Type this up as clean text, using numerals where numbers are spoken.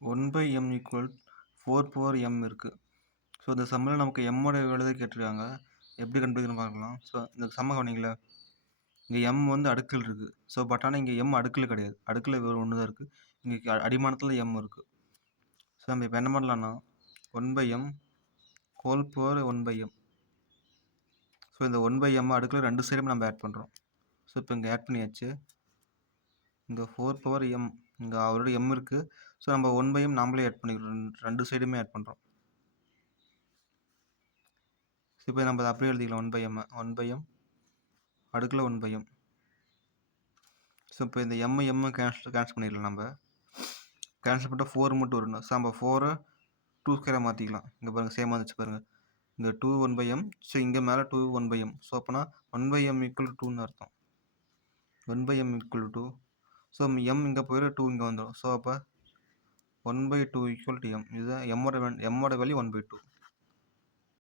1/m equal 4 power m இருக்குது. So இந்த சம்மில் நமக்கு எம்மோட எழுத கேட்டிருக்காங்க. எப்படி கண்டுபிடிக்கணும்னு பார்க்கலாம். ஸோ இந்த சம்ம கவனிங்களா, இங்கே m வந்து அடுக்கில் இருக்குது. ஸோ பட் ஆனால் இங்கே m அடுக்கில் கிடையாது. அடுக்கில் வெறும் ஒன்று தான் இருக்குது. இங்கே அடிமானத்தில் m இருக்குது. ஸோ நம்ம இப்போ என்ன பண்ணலான்னா 1/m whole power 1/m. So இந்த 1/m அடுக்கில் ரெண்டு சைடுமே நம்ம ஆட் பண்ணுறோம். ஸோ இப்போ இங்கே ஆட் பண்ணியாச்சு. இங்கே 4 பவர் m இங்கே ஆல்ரெடி m இருக்குது. ஸோ நம்ம 1/m நாமளே ஆட் பண்ணிக்கிறோம். ரெண்டு சைடுமே ஆட் பண்ணுறோம். ஸோ இப்போ நம்ம அதை அப்படியே எழுதிக்கலாம். 1/m அடுக்கில் 1/m. ஸோ இப்போ இந்த m கேன்சல் பண்ணிடலாம். நம்ம கேன்சல் பண்ணிட்டால் 4 மட்டும் வரணும். ஸோ நம்ம 4 2 ஸ்கொயராக மாற்றிக்கலாம். இங்கே பாருங்கள், சேமாக இருந்துச்சு பாருங்கள். இங்கே 2 1/m. ஸோ இங்கே மேலே 2 1/m. ஸோ அப்போனா 1/m ஈக்குவல் 2ன்னு அர்த்தம். 1/m equal 2. ஸோ m இங்கே போயிடும், 2 இங்கே வந்துடும். ஸோ அப்போ 1/2 ஈக்குவல் டு m. இதுதான் எம்மோட வேல்யூ 1/2.